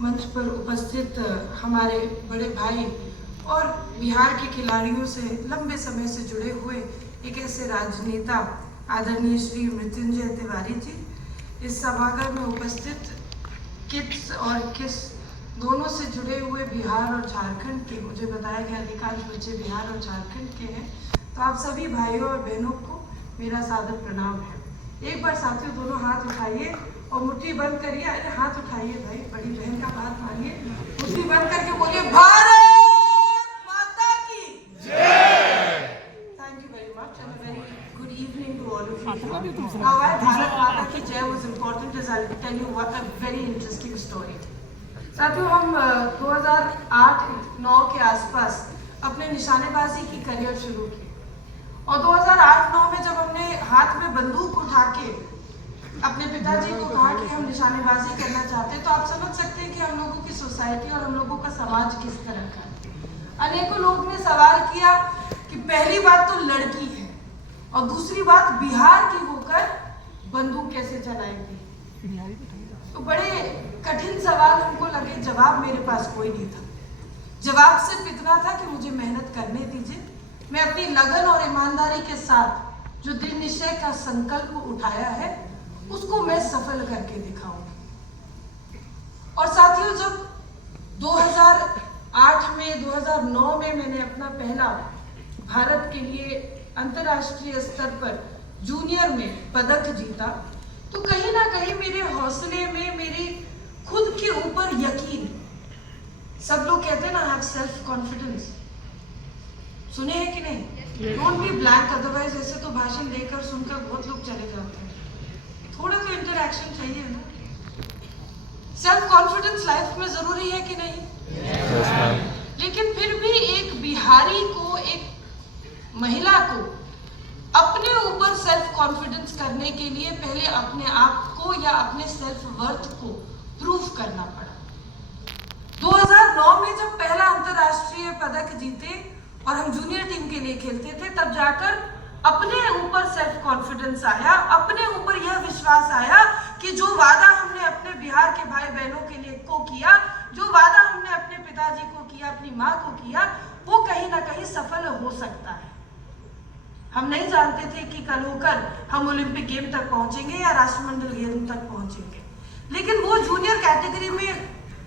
मंच पर उपस्थित हमारे बड़े भाई और बिहार के खिलाड़ियों से लंबे समय से जुड़े हुए एक ऐसे राजनेता आदरणीय श्री मृत्युंजय तिवारी जी, इस सभागार में उपस्थित किड्स और किस दोनों से जुड़े हुए बिहार और झारखंड के, मुझे बताया गया अधिकांश बच्चे बिहार और झारखंड के हैं, तो आप सभी भाइयों और बहनों को मेरा सादर प्रणाम है। एक बार साथियों दोनों हाथ उठाइए और मुट्ठी बंद करिए। अरे हाथ उठाइए भाई, बड़ी बहन का बात मानिए, मुट्ठी बंद करके बोलिए भारत माता की जय। Thank you very much and very good evening to all of you. Now why Bharat Mata की जय was important is I'll tell you what a very interesting story. साथियों हम 2008-9 के आसपास अपने निशानेबाजी की करियर शुरू की और 2008-9 में जब हमने हाथ में बंदूक उठा के अपने पिताजी को कहा कि हम निशानेबाजी करना चाहते हैं, तो आप समझ सकते हैं कि हम लोगों की सोसाइटी और हम लोगों का समाज किस तरह का है। अनेकों लोग ने सवाल किया कि पहली बात तो लड़की है और दूसरी बात बिहार की होकर बंदूक कैसे चलाएंगी। तो बड़े कठिन सवाल हमको लगे, जवाब मेरे पास कोई नहीं था। जवाब सिर्फ इतना था कि मुझे मेहनत करने दीजिए, मैं अपनी लगन और ईमानदारी के साथ जो दृढ़ निश्चय का संकल्प उठाया है उसको मैं सफल करके दिखाऊंगी। और साथियों जब 2008 में 2009 में मैंने अपना पहला भारत के लिए अंतर्राष्ट्रीय स्तर पर जूनियर में पदक जीता, तो कहीं ना कहीं मेरे हौसले में, मेरे खुद के ऊपर यकीन, सब लोग कहते हैं ना हैव सेल्फ कॉन्फिडेंस, सुने हैं कि नहीं? डोंट बी ब्लैंक, अदरवाइज ऐसे तो भाषण देकर सुनकर बहुत लोग चले जाते हैं। थोड़ा तो इंटरैक्शन चाहिए ना। सेल्फ कॉन्फिडेंस लाइफ में जरूरी है कि नहीं? yes, लेकिन फिर भी एक बिहारी को, एक महिला को अपने ऊपर सेल्फ कॉन्फिडेंस करने के लिए पहले अपने आप को या अपने सेल्फ वर्थ को प्रूव करना पड़ा। 2009 में जब पहला अंतर्राष्ट्रीय पदक जीते और हम जूनियर टीम के लिए खेलते थे, तब जाकर अपने ऊपर सेल्फ कॉन्फिडेंस आया, अपने ऊपर यह विश्वास आया कि जो वादा हमने अपने बिहार के भाई बहनों के लिए को किया, जो वादा हमने अपने पिताजी को किया, अपनी माँ को किया, वो कहीं ना कहीं सफल हो सकता है। हम नहीं जानते थे कि कल होकर हम ओलंपिक गेम तक पहुंचेंगे या राष्ट्रमंडल गेम तक पहुंचेंगे, लेकिन वो जूनियर कैटेगरी में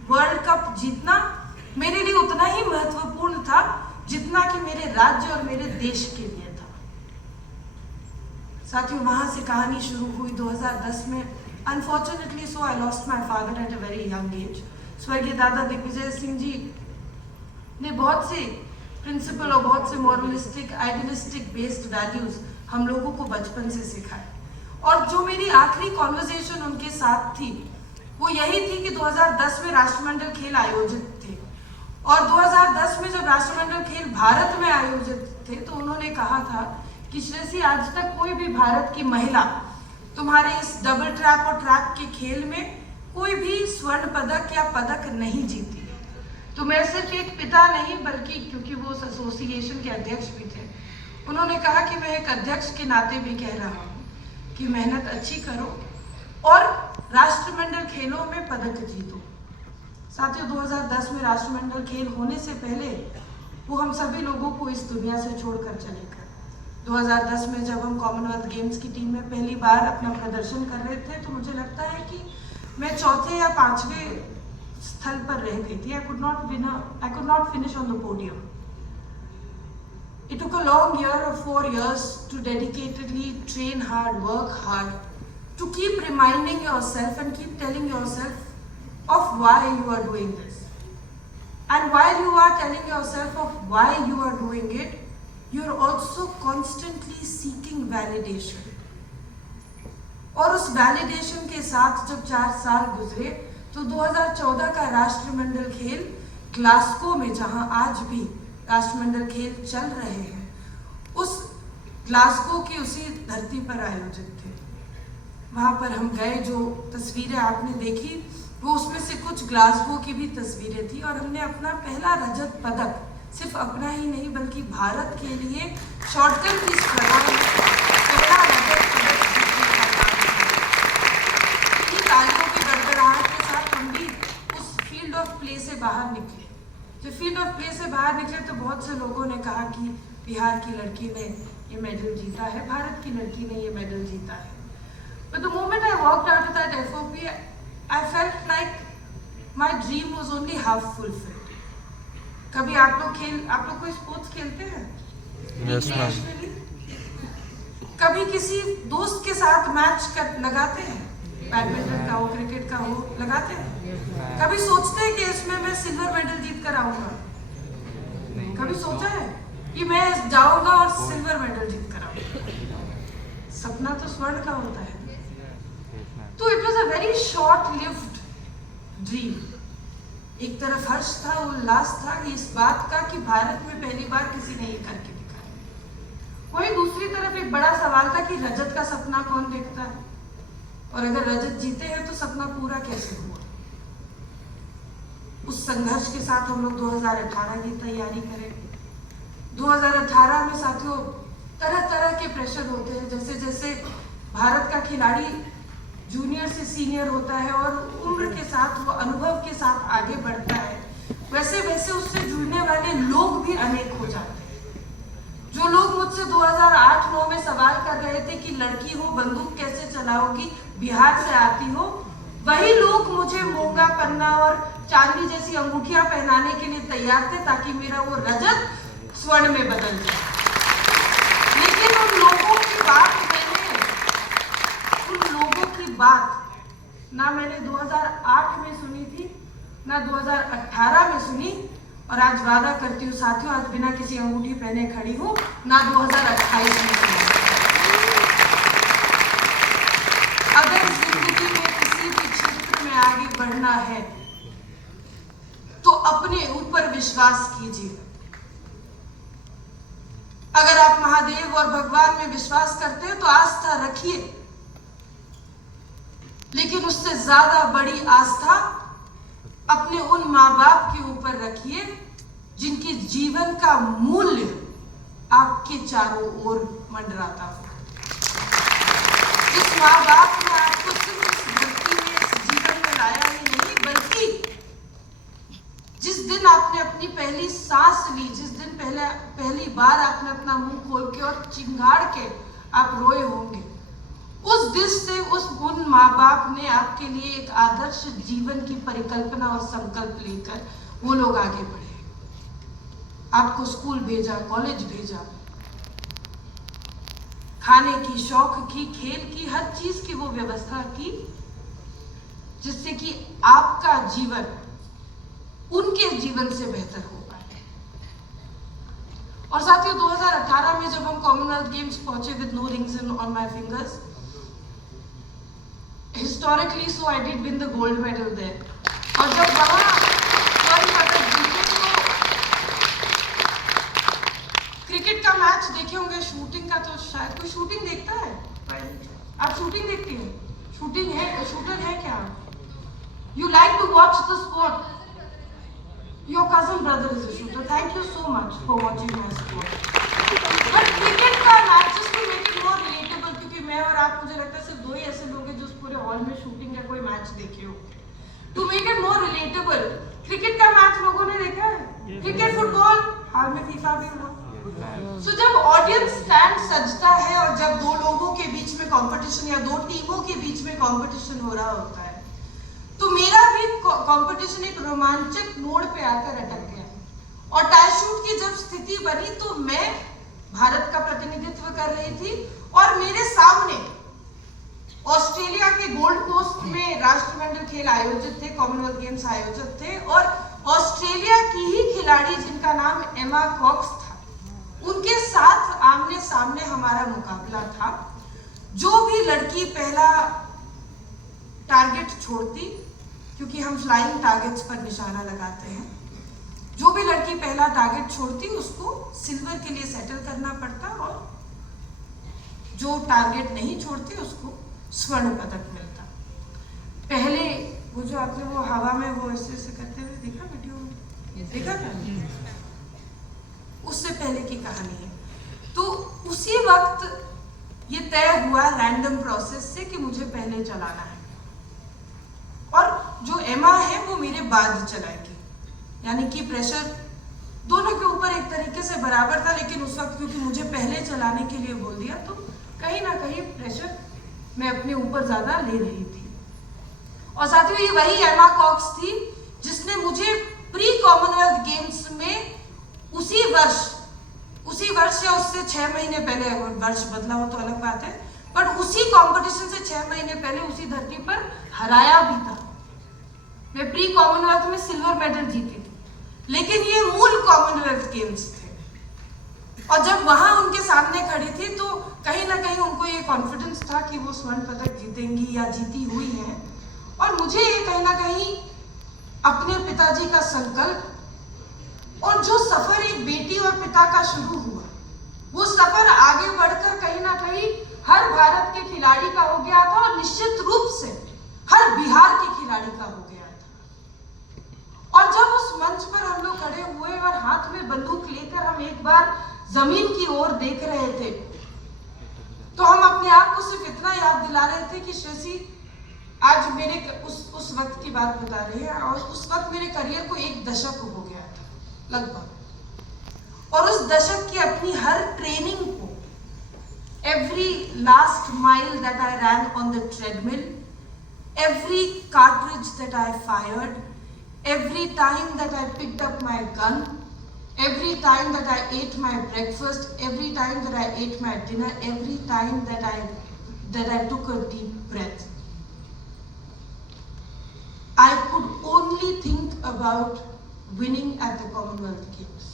वर्ल्ड कप जीतना मेरे लिए उतना ही महत्वपूर्ण था जितना कि मेरे राज्य और मेरे देश के लिए था। साथियों वहां से कहानी शुरू हुई 2010 में। Unfortunately so I lost my father at a very young age. स्वर्गीय दादा दिग्विजय सिंह जी ने बहुत से प्रिंसिपल और बहुत से मॉरलिस्टिक, आइडियलिस्टिक बेस्ड वैल्यूज हम लोगों को बचपन से सिखाए, और जो मेरी आखिरी कॉन्वर्सेशन उनके साथ थी वो यही थी कि 2010 में राष्ट्रमंडल खेल आयोजित थे और 2010 में जब राष्ट्रमंडल खेल भारत में आयोजित थे तो उन्होंने कहा था कि श्रेयसी आज तक कोई भी भारत की महिला तुम्हारे इस डबल ट्रैप और ट्रैप के खेल में कोई भी स्वर्ण पदक या पदक नहीं जीती। तो मैं सिर्फ एक पिता नहीं बल्कि, क्योंकि वो उस एसोसिएशन के अध्यक्ष भी थे, उन्होंने कहा कि मैं एक अध्यक्ष के नाते भी कह रहा हूँ कि मेहनत अच्छी करो और राष्ट्रमंडल खेलों में पदक जीतो। साथियों 2010 में राष्ट्रमंडल खेल होने से पहले वो हम सभी लोगों को इस दुनिया से छोड़कर चले गए। 2010 में जब हम कॉमनवेल्थ गेम्स की टीम में पहली बार अपना प्रदर्शन कर रहे थे तो मुझे लगता है कि मैं चौथे या पांचवें स्थल पर रह गई थी। I could not finish on the podium. It took a long year of 4 years to dedicatedly train hard, work hard, to keep reminding yourself and keep telling yourself of why you are doing this. And while you are telling yourself of why you are doing it, you are also constantly seeking validation. और उस validation के साथ जब 4 साल गुजरे तो 2014 का राष्ट्रमंडल खेल ग्लासगो में, जहां आज भी राष्ट्रमंडल खेल चल रहे हैं, उस ग्लासगो की उसी धरती पर आयोजित थे। वहां पर हम गए, जो तस्वीरें आपने देखी वो उसमें से कुछ ग्लासगो की भी तस्वीरें थी और हमने अपना पहला रजत पदक सिर्फ अपना ही नहीं बल्कि भारत के लिए शॉटगन की स्पर्धा में पहला रजत पदक जीतने का काम किया। तालियों की गड़गड़ाहट के साथ हम भी उस फील्ड बाहर निकले, जब फील्ड ऑफ प्ले से बाहर निकले तो बहुत से लोगों ने कहा कि बिहार की लड़की ने ये मेडल जीता है, भारत की लड़की ने ये मेडल जीता है। But the moment I walked out of that FOP, I felt like my dream was only half fulfilled. कभी आप लोग कोई स्पोर्ट्स खेलते हैं? Yes, ma'am. कभी किसी दोस्त के साथ मैच लगाते हैं, बैडमिंटन का हो, क्रिकेट का हो, लगाते हैं? कभी सोचते हैं कि इसमें मैं सिल्वर मेडल जीत कर आऊंगा? कभी सोचा है कि मैं जाऊंगा और सिल्वर मेडल जीत कर आऊंगा? सपना तो स्वर्ण का होता है। तो it was a very short lived dream. एक तरफ हर्ष था, उल्लास था इस बात का कि भारत में पहली बार किसी ने ये करके दिखाया। वहीं दूसरी तरफ एक बड़ा सवाल था कि रजत का सपना कौन देखता है, और अगर रजत जीते हैं तो सपना पूरा कैसे हुआ। उस संघर्ष के साथ हम लोग 2018 की तैयारी करें। 2018 में साथियों तरह तरह के प्रेशर होते हैं। जैसे जैसे भारत का खिलाड़ी जूनियर से सीनियर होता है और उम्र के साथ, वो अनुभव के साथ आगे बढ़ता है, वैसे वैसे उससे जुड़ने वाले लोग भी अनेक हो जाते हैं। जो लोग मुझसे 2008-9 में सवाल कर रहे थे कि लड़की हो, बंदूक कैसे चलाओगी, बिहार से आती हो, वही लोग मुझे मोंगा पन्ना और चांदी जैसी अंगूठियां पहनाने के लिए तैयार थे ताकि मेरा वो रजत स्वर्ण में बदल जाए। लेकिन उन लोगों की बात ना मैंने 2008 में सुनी थी, ना 2018 में सुनी, और आज वादा करती हूँ साथियों, आज बिना किसी अंगूठी पहने खड़ी हूँ, ना 2028 में सुनी। अगर जिंदगी में किसी भी क्षेत्र में आगे बढ़ना है तो अपने ऊपर विश्वास कीजिए। अगर आप महादेव और भगवान में विश्वास करते हैं तो आस्था रखिए, लेकिन उससे ज्यादा बड़ी आस्था अपने उन माँ बाप के ऊपर रखिए जिनके जीवन का मूल्य आपके चारों ओर मंडराता हो। जिस माँ बाप ने आपको सिर्फ इस धरती में, इस जीवन में लाया ही नहीं, बल्कि जिस दिन आपने अपनी पहली सांस ली, जिस दिन पहली बार आपने अपना मुंह खोल के और चिंगाड़ के आप रोए होंगे, उस दिन से उन माँ बाप ने आपके लिए एक आदर्श जीवन की परिकल्पना और संकल्प लेकर वो लोग आगे बढ़े। आपको स्कूल भेजा, कॉलेज भेजा, खाने की, शौक की, खेल की, हर चीज की वो व्यवस्था की जिससे कि आपका जीवन उनके जीवन से बेहतर हो पाए। और साथियों 2018 में जब हम कॉमनवेल्थ गेम्स पहुंचे with no rings on my fingers, historically so I did win the gold medal there. और जब वहां स्वर्ण पदक जीते तो क्रिकेट का मैच देखे होंगे, शूटिंग का तो शायद कोई शूटिंग देखता है? आप शूटिंग देखती हैं? शूटिंग है, शूटर है क्या? You like to watch the sport? Your cousin brother is a shooter. Thank you so much for watching my sport. But cricket का match, just to make it more relatable, क्योंकि मैं और आप, मुझे लगता है सिर्फ दो ही ऐसे लोग हैं जो पूरे हॉल में शूटिंग का कोई मैच देखे हो। To make it more relatable, cricket का मैच लोगों ने देखा है? क्रिकेट, फुटबॉल, हाल में फीफा भी हुआ। So जब ऑडियंस स्टैंड सजता है और जब दो लोगों के बीच में कंपटीशन या दो टीमों के बीच में कंपटीशन हो रहा होता है, तो मेरा भी कंपटीशन एक रोमांचक मोड़ पे आकर अटक गया। और टाई शूट की जब स्थिति बनी तो मैं भारत का प्रतिनिधित्व कर रही थी और मेरे सामने ऑस्ट्रेलिया के गोल्ड कोस्ट में राष्ट्रमंडल खेल आयोजित थे, कॉमनवेल्थ गेम्स आयोजित थे, और ऑस्ट्रेलिया की ही खिलाड़ी जिनका नाम एमा कॉक्स था, उनके साथ आमने सामने हमारा मुकाबला था। जो भी लड़की पहला टारगेट छोड़ती, क्योंकि हम फ्लाइंग टारगेट्स पर निशाना लगाते हैं, जो भी लड़की पहला टारगेट छोड़ती उसको सिल्वर के लिए सेटल करना पड़ता, और जो टारगेट नहीं छोड़ती उसको स्वर्ण पदक मिलता। पहले वो जो आपने वो हवा में वो ऐसे ऐसे करते हुए देखा, वीडियो में देखा था, उससे पहले की कहानी है। तो उसी वक्त ये तय हुआ रैंडम प्रोसेस से कि मुझे पहले चलाना है और जो एमा है वो मेरे बाद चलाएगी। यानी कि प्रेशर दोनों के ऊपर एक तरीके से बराबर था, लेकिन उस वक्त क्योंकि मुझे पहले चलाने के लिए बोल दिया तो कहीं ना कहीं प्रेशर मैं अपने ऊपर ज्यादा ले रही थी। और साथियों, ये वही एमा कॉक्स थी जिसने मुझे प्री कॉमनवेल्थ गेम्स में उसी वर्ष या उससे 6 महीने पहले, अगर वर्ष बदला हो तो अलग बात है, पर उसी कंपटीशन से 6 महीने पहले उसी धरती पर हराया भी था। मैं प्री कॉमनवेल्थ में सिल्वर मेडल जीती थी, लेकिन ये मूल कॉमनवेल्थ गेम्स थे। और जब वहां उनके सामने खड़ी थी तो कहीं ना कहीं उनको ये कॉन्फिडेंस था कि वो स्वर्ण पदक जीतेंगी या जीती हुई हैं। और मुझे ये कहीं ना कहीं अपने पिताजी का संकल्प और जो सफर एक बेटी और पिता का शुरू हुआ, वो सफर आगे बढ़कर कहीं ना कहीं हर भारत के खिलाड़ी का हो गया था और निश्चित रूप से हर बिहार के खिलाड़ी का हो गया था। और जब उस मंच पर हम लोग खड़े हुए और हाथ में बंदूक लेकर हम एक बार जमीन की ओर देख रहे थे, तो हम अपने आप को सिर्फ इतना याद दिला रहे थे कि श्रेयसी, आज मेरे उस वक्त की बात बता रहे हैं, और उस वक्त मेरे करियर को 1 दशक हो गया था लगभग। और उस दशक की अपनी हर ट्रेनिंग को, every last mile that I ran on the treadmill, every cartridge that I fired, every time that I picked up my gun, every time that I ate my breakfast, every time that I ate my dinner, every time that I took a deep breath, I could only think about winning at the Commonwealth Games.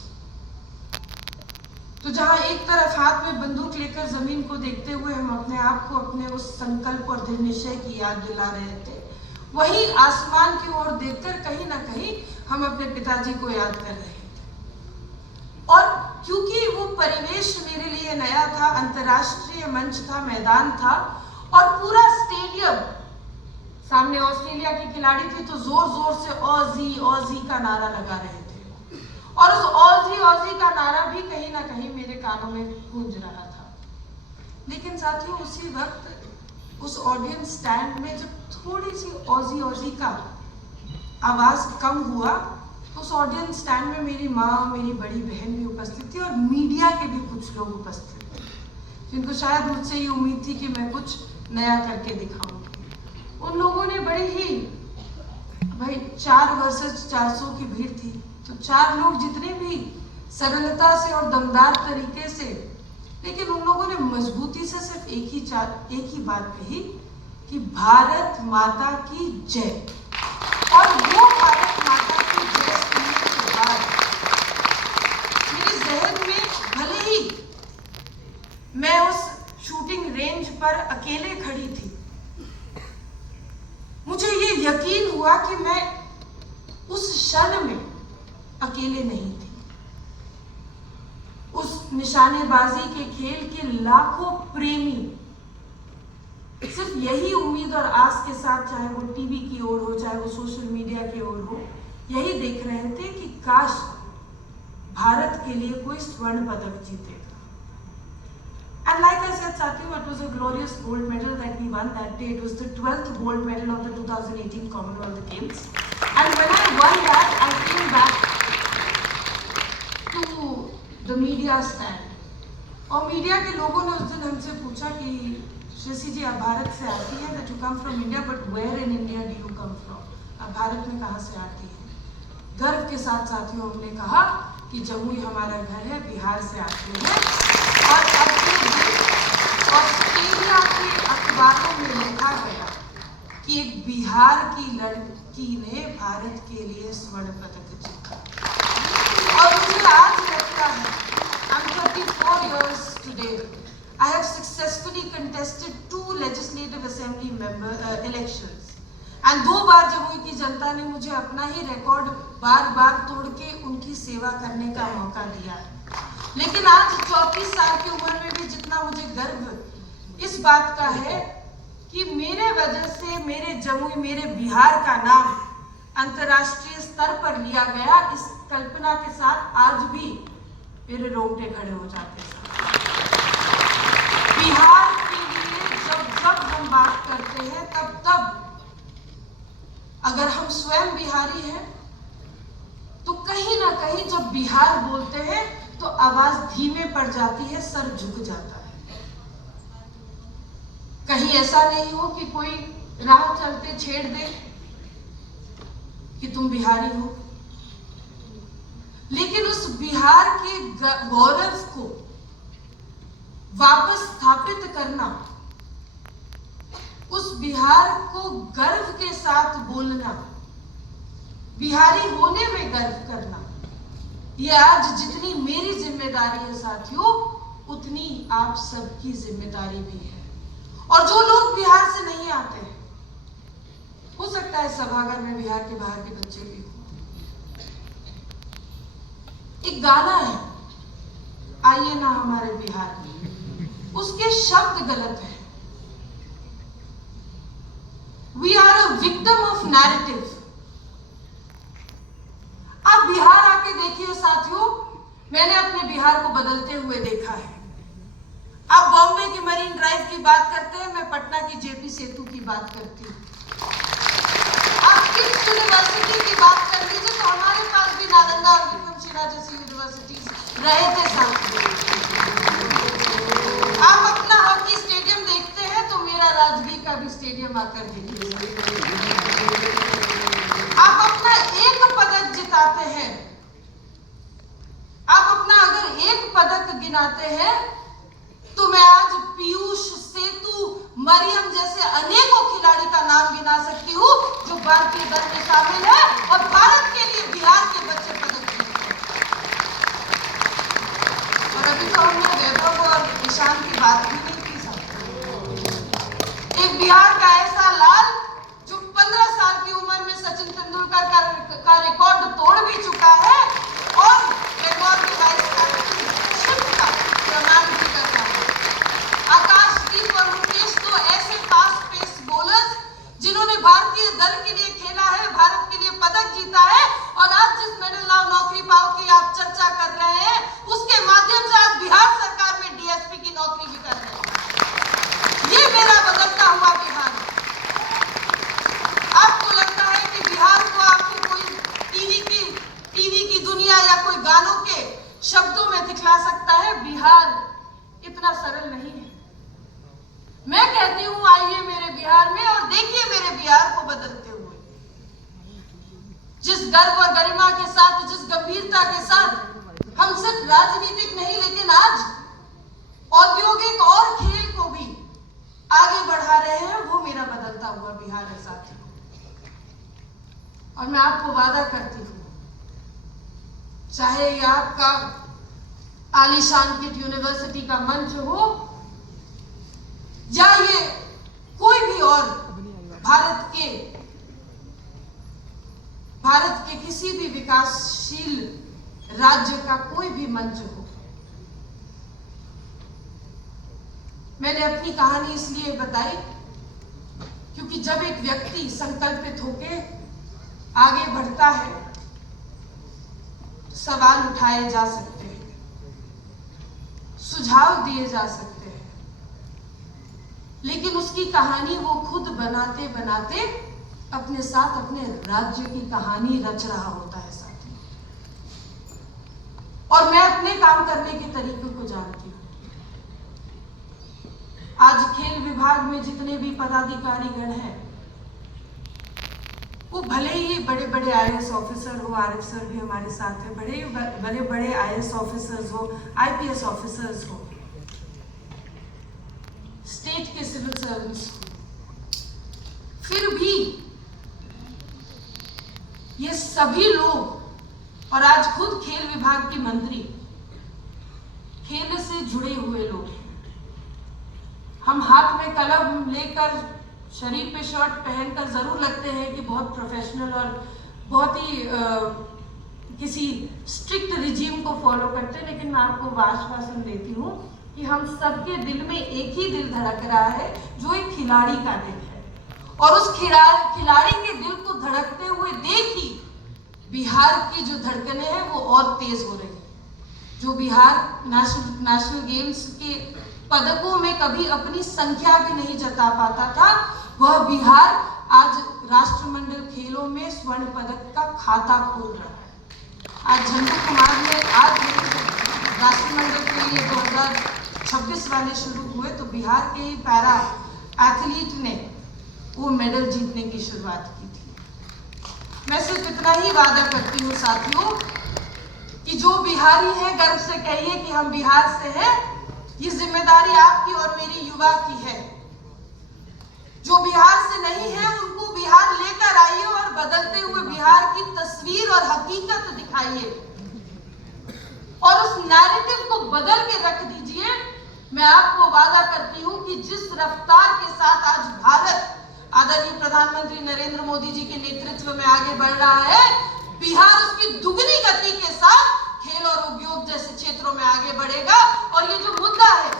तो जहां एक तरफ हाथ में बंदूक लेकर जमीन को देखते हुए हम अपने आप को अपने उस संकल्प और दृढ़ निश्चय की याद दिला रहे थे, वहीं आसमान की ओर देखकर कहीं ना कहीं हम अपने पिताजी को याद कर रहे थे। और क्योंकि वो परिवेश मेरे लिए नया था, अंतर्राष्ट्रीय मंच था, मैदान था, और पूरा स्टेडियम, सामने ऑस्ट्रेलिया की खिलाड़ी थी तो जोर जोर से ऑजी ऑजी का नारा लगा रहे थे, और उस ऑजी ऑजी का नारा भी कहीं ना कहीं मेरे कानों में गूंज रहा था। लेकिन साथियों, उसी वक्त उस ऑडियंस स्टैंड में जब थोड़ी सी ऑजी ऑजी का आवाज कम हुआ, तो उस ऑडियंस स्टैंड में मेरी माँ, मेरी बड़ी बहन भी उपस्थित थी और मीडिया के भी कुछ लोग उपस्थित थे, जिनको शायद मुझसे ये उम्मीद थी कि मैं कुछ नया करके दिखाऊंगी। उन लोगों ने बड़े ही, भाई 4 वर्सेस 400 की भीड़ थी, तो 4 लोग जितने भी सरलता से और दमदार तरीके से, लेकिन उन लोगों ने मजबूती से सिर्फ एक ही बात कही कि भारत माता की जय। और वो भारत माता की जय सुनने के बाद मेरे जहन में, भले ही मैं उस शूटिंग रेंज पर अकेले खड़ी थी, मुझे ये यकीन हुआ कि मैं उस क्षण में अकेले नहीं थी। उस निशानेबाजी के खेल के लाखों प्रेमी सिर्फ यही उम्मीद और आस के साथ, चाहे वो टीवी की ओर हो, चाहे वो सोशल मीडिया की ओर हो, यही देख रहे थे कि काश भारत के लिए कोई स्वर्ण पदक जीतेगा। And like I said, Satya, it was a glorious gold medal that we won that day. It was the 12th gold medal of the 2018 Commonwealth Games. And when I won that, I came back to the media stand. और media के लोगों ने उस दिन हमसे पूछा कि श्रेयसी जी, आप भारत से आती हैं, that you come from India, but where in India do you come from? आप भारत में कहाँ से आती हैं? गर्व के साथ साथियों हमने कहा कि जमुई हमारा घर है, बिहार से आते हैं। और अगले दिन ऑस्ट्रेलिया के अखबारों में लिखा गया कि एक बिहार की लड़की ने भारत के लिए स्वर्ण पदक जीता। और मुझे आज लगता है, I'm 34 years today. I have successfully contested 2 legislative assembly elections. And 2 बार जमुई की जनता ने मुझे अपना ही रिकॉर्ड बार बार तोड़ के उनकी सेवा करने का मौका दिया है। लेकिन आज 34 साल की उम्र में भी जितना मुझे गर्व इस बात का है कि मेरे वजह से मेरे जमुई, मेरे बिहार का नाम अंतर्राष्ट्रीय स्तर पर लिया गया, इस कल्पना के साथ आज भी मेरे रोंगटे खड़े हो जाते हैं। बिहार के लिए जब हम बात करते हैं, तब अगर हम स्वयं बिहारी हैं तो कहीं जब बिहार बोलते हैं तो आवाज धीमे पड़ जाती है, सर झुक जाता है। कहीं ऐसा नहीं हो कि कोई राह चलते छेड़ दे कि तुम बिहारी हो, लेकिन उस बिहार के गौरव को वापस स्थापित करना, उस बिहार को गर्व के साथ बोलना, बिहारी होने में गर्व करना, ये आज जितनी मेरी जिम्मेदारी है साथियों, उतनी आप सबकी जिम्मेदारी भी है। और जो लोग बिहार से नहीं आते, हो सकता है सभागार में बिहार के बाहर के बच्चे भी हो। एक गाना है, आइए ना हमारे बिहार में, उसके शब्द गलत है। We are a victim of narrative. आप बिहार आके देखिए साथियों, मैंने अपने बिहार को बदलते हुए देखा है। आप बॉम्बे की मरीन ड्राइव की बात करते हैं, मैं पटना की जेपी सेतु की बात करती हूँ। आप किस यूनिवर्सिटी की बात कर लीजिए तो हमारे पास भी नालंदा और विक्रमशिला जैसी यूनिवर्सिटीज रहे थे साथ में। आप अपना हॉकी स्टेडियम देखते हैं तो मेरा राजगीर का भी स्टेडियम आकर देखिए। आप अपना एक पदक जिताते हैं, आप अपना अगर एक पदक गिनाते हैं तो मैं आज पीयूष, सेतु, मरियम जैसे अनेकों खिलाड़ी का नाम गिना सकती हूँ जो भारतीय दल में शामिल है और भारत के लिए बिहार के बच्चे पदक जीतते हैं। और अभी तो हमने वैभव और ईशान की बात भी नहीं की साथ। एक बिहार का ऐसा लाल जो 15 साल की उम्र में सचिन तेंदुलकर का रिकॉर्ड तोड़ भी चुका है और बंगाल के वाइस कैप्टन का प्रमाण भी करता है। आकाशदीप और मुकेश तो ऐसे फास्ट पेस बॉलर्स जिन्होंने भारतीय दल के लिए खेला है, भारत के लिए पदक जीता है और आज जिस मेडल नाउ नौकरी पाओ की आप चर्चा कर रहे हैं, उसके माध्यम से आज बिहार सरकार में डीएसपी की नौकरी भी कर रहे हैं। ये मेरा बदलता हुआ बिहार है। आपको लगता है कि बिहार को आपको कोई टीवी की दुनिया या कोई गानों के शब्दों में दिखला सकता है? बिहार इतना सरल नहीं है। मैं कहती हूं आइए मेरे बिहार में और देखिए मेरे बिहार को बदलते हुए। जिस गर्व और गरिमा के साथ, जिस गंभीरता के साथ हम सिर्फ राजनीतिक नहीं लेकिन आज औद्योगिक और खेल को भी आगे बढ़ा रहे हैं, वो मेरा बदलता हुआ बिहार है साथियों। और मैं आपको वादा करती हूं, चाहे ये आपका आलीशान किट यूनिवर्सिटी का मंच हो या ये कोई भी और भारत के किसी भी विकासशील राज्य का कोई भी मंच हो, मैंने अपनी कहानी इसलिए बताई क्योंकि जब एक व्यक्ति संकल्पित होके आगे बढ़ता है, सवाल उठाए जा सकते हैं, सुझाव दिए जा सकते हैं, लेकिन उसकी कहानी वो खुद बनाते बनाते अपने साथ अपने राज्य की कहानी रच रहा होता है साथियों। और मैं अपने काम करने के तरीके को जानती हूँ। आज खेल विभाग में जितने भी पदाधिकारीगण हैं, वो भले ही बड़े बड़े आईएएस ऑफिसर हो, आरएफ सर भी हमारे साथ है, बड़े बड़े आईएएस ऑफिसर्स हो, आईपीएस ऑफिसर्स हो, स्टेट के सिविल सर्वेंट्स, फिर भी ये सभी लोग और आज खुद खेल विभाग के मंत्री खेल से जुड़े हुए लोग हैं। हम हाथ में कलम लेकर, शरीर पे शर्ट पहनकर जरूर लगते हैं कि बहुत प्रोफेशनल और बहुत ही किसी स्ट्रिक्ट रिजीम को फॉलो करते हैं, लेकिन मैं आपको आश्वासन देती हूँ कि हम सबके दिल में एक ही दिल धड़क रहा है जो एक खिलाड़ी का दिल है। और उस खिलाड़ी के दिल को धड़कते हुए देखी बिहार की जो धड़कनें हैं वो और तेज हो रही है। जो बिहार नेशनल गेम्स के पदकों में कभी अपनी संख्या भी नहीं जता पाता था, वह बिहार आज राष्ट्रमंडल खेलों में स्वर्ण पदक का खाता खोल रहा है। आज झंडू कुमार ने आज राष्ट्रमंडल के लिए 2026 वाले शुरू हुए तो बिहार के ही पैरा एथलीट ने वो मेडल जीतने की शुरुआत की थी। मैं सिर्फ इतना ही वादा करती हूँ साथियों कि जो बिहारी है गर्व से कहिए कि हम बिहार से हैं। ये जिम्मेदारी आपकी और मेरी युवा की है। जो बिहार से नहीं है उनको बिहार लेकर आइए और बदलते हुए बिहार की तस्वीर और हकीकत दिखाइए और उस नैरेटिव को बदल के रख दीजिए। मैं आपको वादा करती हूं कि जिस रफ्तार के साथ आज भारत आदरणीय प्रधानमंत्री नरेंद्र मोदी जी के नेतृत्व में आगे बढ़ रहा है, बिहार उसकी दुगनी गति के साथ खेल और उद्योग जैसे क्षेत्रों में आगे बढ़ेगा। और ये जो मुद्दा है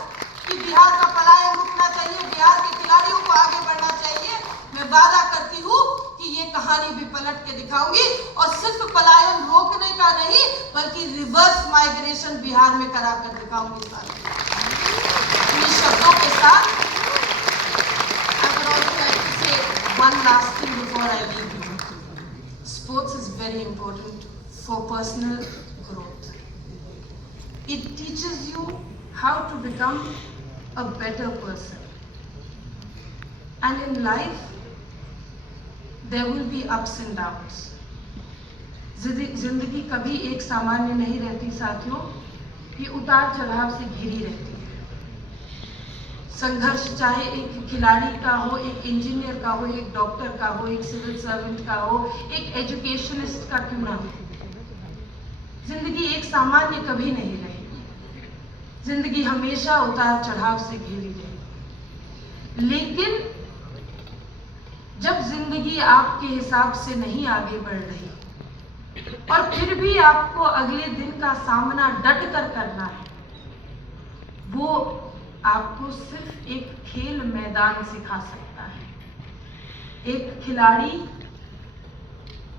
कि बिहार का पलायन रुकना चाहिए, बिहार के खिलाड़ियों को आगे बढ़ना चाहिए, मैं वादा करती हूँ कि ये कहानी भी पलट के दिखाऊंगी और सिर्फ पलायन रोकने का नहीं बल्कि रिवर्स माइग्रेशन बिहार में करा कर दिखाऊंगी। इन शब्दों के साथ I would also like to say one last thing before I leave you. Sports is very important for personal growth. It teaches you how to become a better person. And in life, there will be ups and downs. जिंदगी कभी एक सामान्य नहीं रहती साथियों, ये उतार चढ़ाव से घिरी रहती है। संघर्ष चाहे एक खिलाड़ी का हो, एक इंजीनियर का हो, एक डॉक्टर का हो, एक सिविल सर्वेंट का हो, एक एजुकेशनिस्ट का क्यों ना हो, जिंदगी एक सामान्य कभी नहीं रहेगी। जिंदगी हमेशा उतार चढ़ाव से घिरी रहेगी। लेकिन जब जिंदगी आपके हिसाब से नहीं आगे बढ़ रही और फिर भी आपको अगले दिन का सामना डट कर करना है, वो आपको सिर्फ एक खेल मैदान सिखा सकता है। एक खिलाड़ी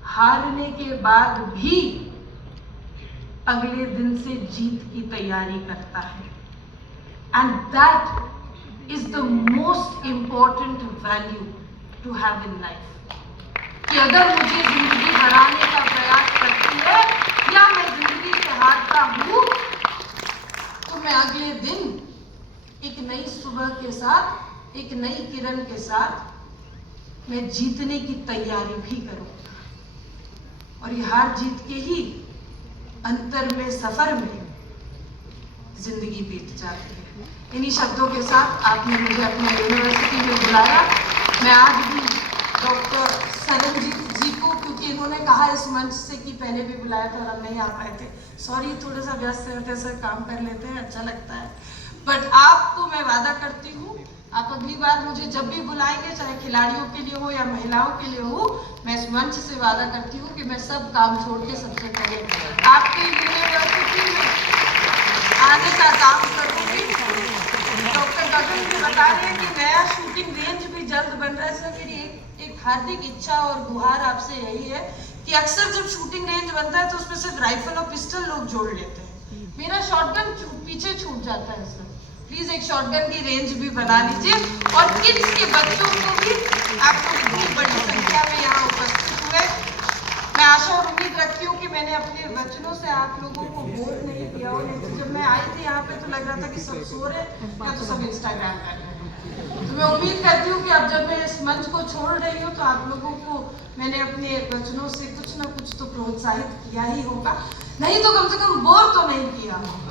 हारने के बाद भी अगले दिन से जीत की तैयारी करता है। And that is the most important value to have in life. कि अगर मुझे जिंदगी हराने का प्रयास करती है या मैं जिंदगी से हारता हूं तो मैं अगले दिन एक नई सुबह के साथ, एक नई किरण के साथ मैं जीतने की तैयारी भी करूंगा। और ये हार जीत के ही अंतर में, सफर में जिंदगी बीत जाती है। इन्हीं शब्दों के साथ आपने मुझे अपने यूनिवर्सिटी में बुलाया। मैं आज भी डॉक्टर सरनजीत जी को, क्योंकि इन्होंने कहा इस मंच से कि पहले भी बुलाया था और हम नहीं आ पाए थे, सॉरी थोड़ा सा व्यस्त रहते हैं सर, काम कर लेते हैं, अच्छा लगता है। बट आपको मैं वादा करती हूँ, आप अगली बार मुझे जब भी बुलाएंगे, चाहे खिलाड़ियों के लिए हो या महिलाओं के लिए हो, मैं इस मंच से वादा करती हूँ कि मैं सब काम छोड़ के सबसे पहले आपकी यूनिवर्सिटी में आने का काम करूँगी। डॉक्टर गगन भी बता रहे हैं कि नया शूटिंग रेंज भी जल्द बन रहा है। सर मेरी एक हार्दिक इच्छा और गुहार आपसे यही है कि अक्सर जब शूटिंग रेंज बनता है तो उसमें सिर्फ राइफल और पिस्टल लोग जोड़ लेते हैं। मेरा शॉटगन पीछे छूट जाता है सर, प्लीज एक शॉटगन की रेंज भी बना लीजिए। और किड्स के बच्चों को भी आप लोग इतनी बड़ी संख्या में यहाँ उपस्थित हुए, मैं आशा और उम्मीद रखती हूँ कि मैंने अपने वचनों से आप लोगों को बोर नहीं किया हो। नहीं तो जब मैं आई थी यहाँ पे तो लग रहा था कि सब सो रहे या तो सब इंस्टाग्राम कर रहे हैं। तो मैं उम्मीद करती हूँ कि अब जब मैं इस मंच को छोड़ रही हूँ तो आप लोगों को मैंने अपने वचनों से कुछ ना कुछ तो प्रोत्साहित किया ही होगा, नहीं तो कम से कम बोर तो नहीं किया होगा।